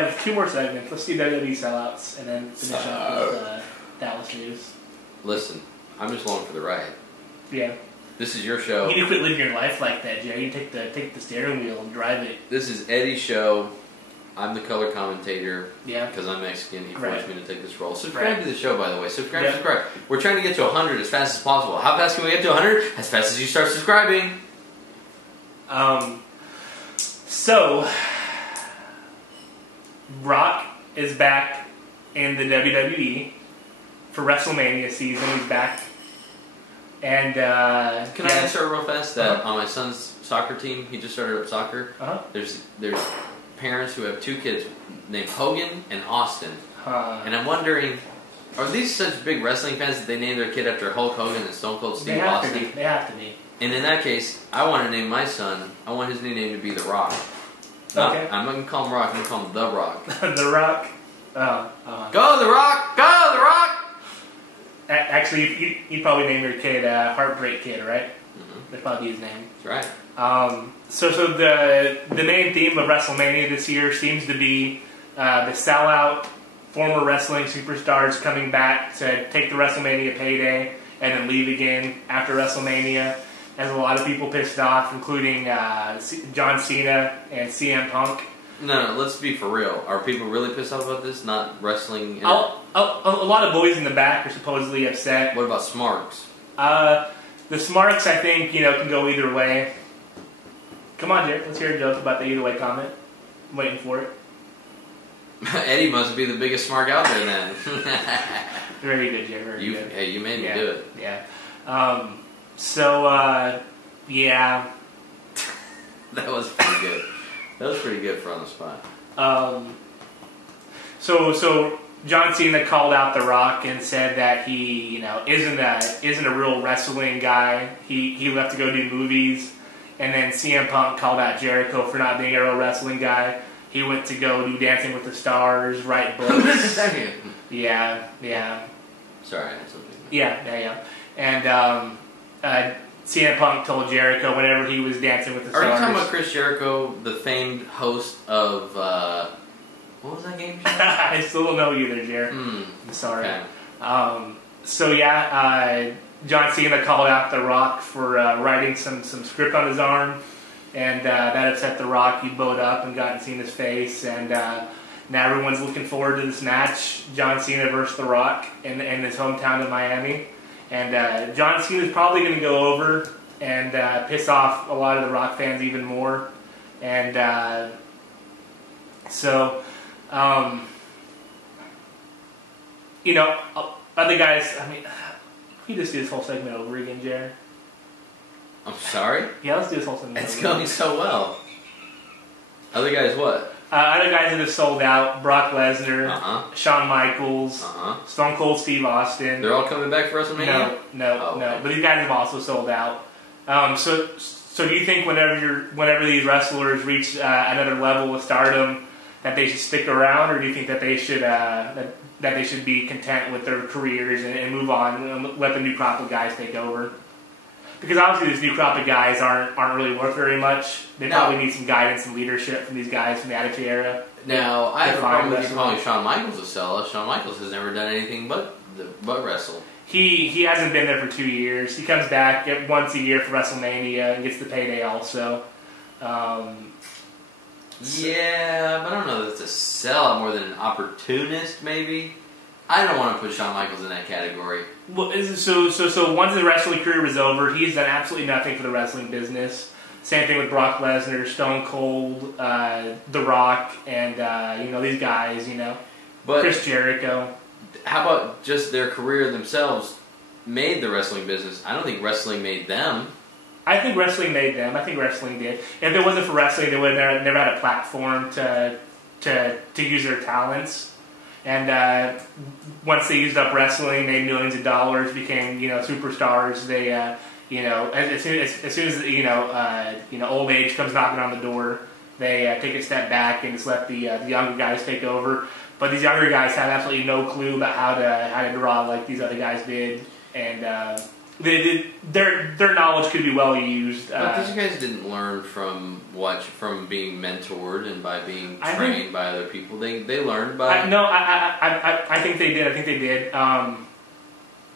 have 2 more segments. Let's do WWE sellouts and then finish up with Dallas news. Listen, I'm just along for the ride. Yeah. This is your show. You need to quit living your life like that, Jerry. You take the steering wheel and drive it. This is Eddie's show. I'm the color commentator. Yeah. Because I'm Mexican. He forced me to take this role. Right. Subscribe to the show, by the way. Subscribe. We're trying to get to 100 as fast as possible. How fast can we get to 100? As fast as you start subscribing. So, Rock is back in the WWE for WrestleMania season. He's back. And, Can I answer real fast that on my son's soccer team, he just started up soccer, there's parents who have 2 kids named Hogan and Austin. And I'm wondering, are these such big wrestling fans that they name their kid after Hulk Hogan and Stone Cold Steve Austin? They have to be. And in that case, I want to name my son, I want his new name to be The Rock. Okay. I'm not going to call him Rock, I'm going to call him The Rock. The Rock? Go The Rock! Go The Rock! Actually, you'd probably name your kid Heartbreak Kid, right? Mm-hmm. That'd probably be his name. That's right. So the main theme of WrestleMania this year seems to be the sellout, former wrestling superstars coming back to take the WrestleMania payday and then leave again after WrestleMania. Has a lot of people pissed off, including John Cena and CM Punk. No, let's be for real. Are people really pissed off about this? Not wrestling? A lot of boys in the back are supposedly upset. What about Smarks? The Smarks, I think, can go either way. Come on, Jared. Let's hear a joke about the either way comment. I'm waiting for it. Eddie must be the biggest Smark out there then. Very good, Jared. Very good. Hey, you made me do it. Yeah. Yeah. That was pretty good. That was pretty good for on the spot. So John Cena called out The Rock and said that he, isn't a real wrestling guy. He left to go do movies. And then CM Punk called out Jericho for not being a real wrestling guy. He went to go do Dancing with the Stars, write books. Yeah. Sorry, I had something. Yeah. And CM Punk told Jericho whenever he was Dancing with the Stars. Are you talking about Chris Jericho, the famed host of what was that game show? I still don't know you there, Jared. I'm sorry. Okay. John Cena called out The Rock for writing some script on his arm, and that upset The Rock. He bowed up and got in Cena's face, and now everyone's looking forward to this match, John Cena versus The Rock in his hometown of Miami. And John Cena's probably going to go over and piss off a lot of The Rock fans even more. And other guys, can you just do this whole segment over again, Jared? I'm sorry? Yeah, let's do this whole segment It's over going again. so well. Other guys what? Other guys that have sold out: Brock Lesnar, Shawn Michaels, Stone Cold Steve Austin. They're all coming back for WrestleMania? No. But these guys have also sold out. So do you think whenever these wrestlers reach another level of stardom, that they should stick around, or do you think that they should that they should be content with their careers and move on and let the new crop of guys take over? Because obviously these new crop of guys aren't really worth very much. They probably need some guidance and leadership from these guys from the Attitude Era. Now, I have a problem with you calling Shawn Michaels a sellout. Shawn Michaels has never done anything but wrestle. He hasn't been there for 2 years. He comes back once a year for WrestleMania and gets the payday also. Yeah, but I don't know that it's a sellout more than an opportunist, maybe. I don't want to put Shawn Michaels in that category. Well, so once his wrestling career was over, he's done absolutely nothing for the wrestling business. Same thing with Brock Lesnar, Stone Cold, The Rock, and these guys. But Chris Jericho. How about just their career themselves made the wrestling business? I don't think wrestling made them. I think wrestling made them. I think wrestling did. If it wasn't for wrestling, they would have never had a platform to use their talents. And once they used up wrestling, made millions of dollars, became superstars. They as soon as old age comes knocking on the door, they take a step back and just let the younger guys take over. But these younger guys have absolutely no clue about how to draw like these other guys did, and their knowledge could be well used. But these guys didn't learn from being mentored and by being trained by other people. They learned by. I think they did. I think they did.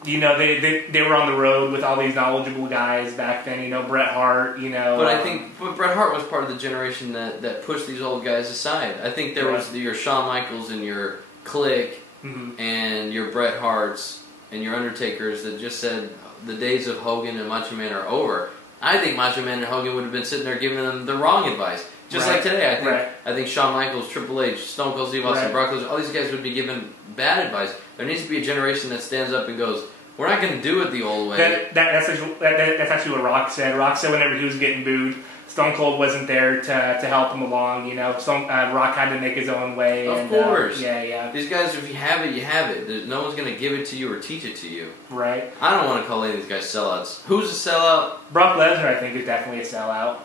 They were on the road with all these knowledgeable guys back then. Bret Hart. But I think Bret Hart was part of the generation that pushed these old guys aside. I think there was your Shawn Michaels and your Click and your Bret Harts and your Undertakers that just said the days of Hogan and Macho Man are over. I think Macho Man and Hogan would have been sitting there giving them the wrong advice. Just like today, I think Shawn Michaels, Triple H, Stone Cold Steve Austin, Brock Lesnar, all these guys would be given bad advice. There needs to be a generation that stands up and goes, we're not going to do it the old way. That's actually what Rock said. Rock said whenever he was getting booed, Stone Cold wasn't there to help him along. Rock had to make his own way. Of course. Yeah. These guys, if you have it, you have it. No one's going to give it to you or teach it to you. Right. I don't want to call any of these guys sellouts. Who's a sellout? Brock Lesnar, I think, is definitely a sellout.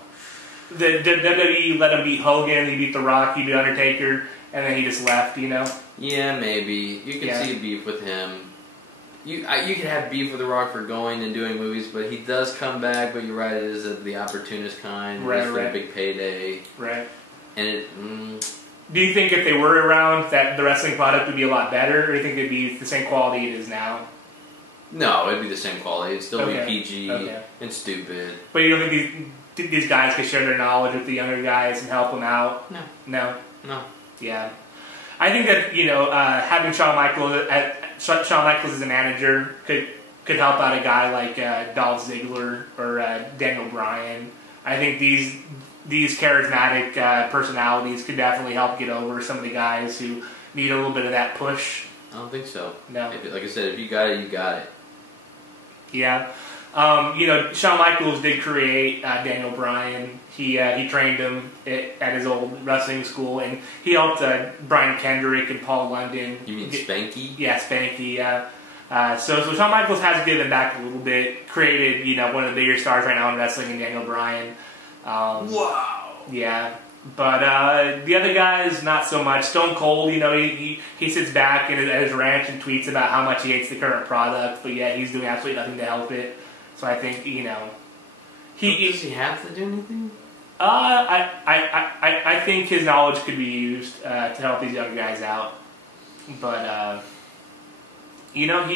The WWE let him beat Hogan, he beat The Rock, he beat Undertaker, and then he just left, Yeah, maybe. You can see a beef with him. You can have beef with The Rock for going and doing movies, but he does come back, but you're right, it is the opportunist kind. Right, for a big payday. Right. And do you think if they were around that the wrestling product would be a lot better, or do you think it'd be the same quality it is now? No, it'd be the same quality. It'd still be PG and stupid. But you don't think these guys could share their knowledge with the younger guys and help them out? No. Yeah. I think that having Shawn Michaels as a manager could help out a guy like Dolph Ziggler or Daniel Bryan. I think these charismatic personalities could definitely help get over some of the guys who need a little bit of that push. I don't think so. No. Like I said, if you got it, you got it. Yeah. Shawn Michaels did create Daniel Bryan. He trained him at his old wrestling school, and he helped Brian Kendrick and Paul London. You mean Spanky? Yeah, Spanky. So Shawn Michaels has given back a little bit. Created one of the bigger stars right now in wrestling, in Daniel Bryan. Wow. Yeah. But the other guys, not so much. Stone Cold, he sits back at his ranch and tweets about how much he hates the current product, but yet he's doing absolutely nothing to help it. So I think, does he have to do anything? I think his knowledge could be used to help these young guys out. But he and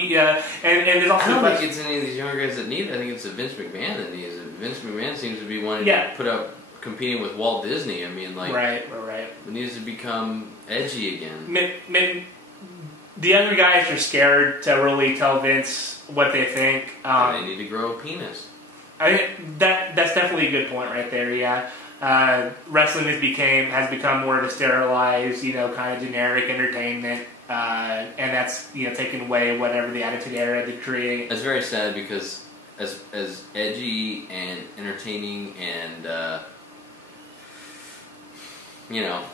there's also I don't think it's any of these younger guys that need it. I think it's Vince McMahon that needs it. Vince McMahon seems to be wanting to put up competing with Walt Disney. I mean, right. It needs to become edgy again. The younger guys are scared to really tell Vince what they think. They need to grow a penis. I think that's definitely a good point right there. Yeah, wrestling has become more of a sterilized, kind of generic entertainment, and that's taken away whatever the Attitude Era did create. It's very sad because as edgy and entertaining and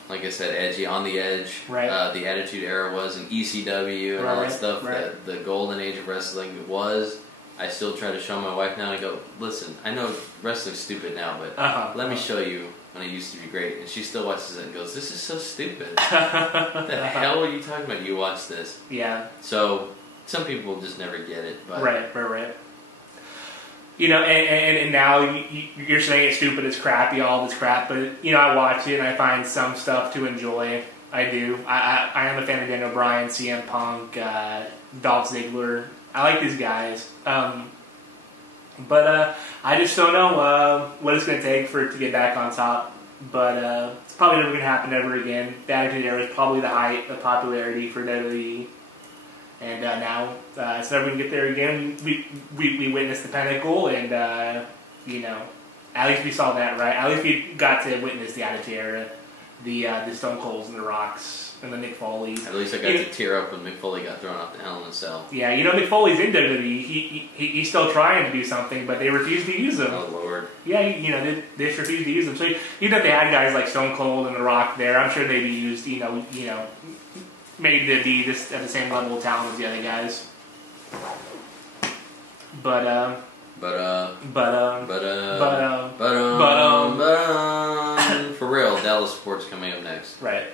like I said, edgy, on the edge. Right. The Attitude Era was, and ECW and all that stuff. That the golden age of wrestling was. I still try to show my wife now. I go, listen, I know wrestling's stupid now, but let me show you when it used to be great. And she still watches it and goes, this is so stupid. What the hell are you talking about? You watch this. Yeah. So some people just never get it. But Right. And now you're saying it's stupid, it's crappy, all this crap, but I watch it and I find some stuff to enjoy. I do. I am a fan of Daniel Bryan, CM Punk, Dolph Ziggler. I like these guys. But I just don't know what it's going to take for it to get back on top. But it's probably never going to happen ever again. The Attitude Era is probably the height of popularity for WWE. And now it's never going to get there again. We witnessed the pinnacle, and at least we saw that, right? At least we got to witness the Attitude Era, the Stone Colds and the Rocks and the Mick Foleys. At least I got to tear up when Mick Foley got thrown off the Hell in a Cell. Yeah, Mick Foley's in WWE. He's still trying to do something, but they refuse to use him. Oh Lord. Yeah, they just refuse to use him. So even if they had guys like Stone Cold and The Rock there, I'm sure they'd be used. Made to be at the same level of talent as the other guys. But for real, Dallas sports coming up next. Right.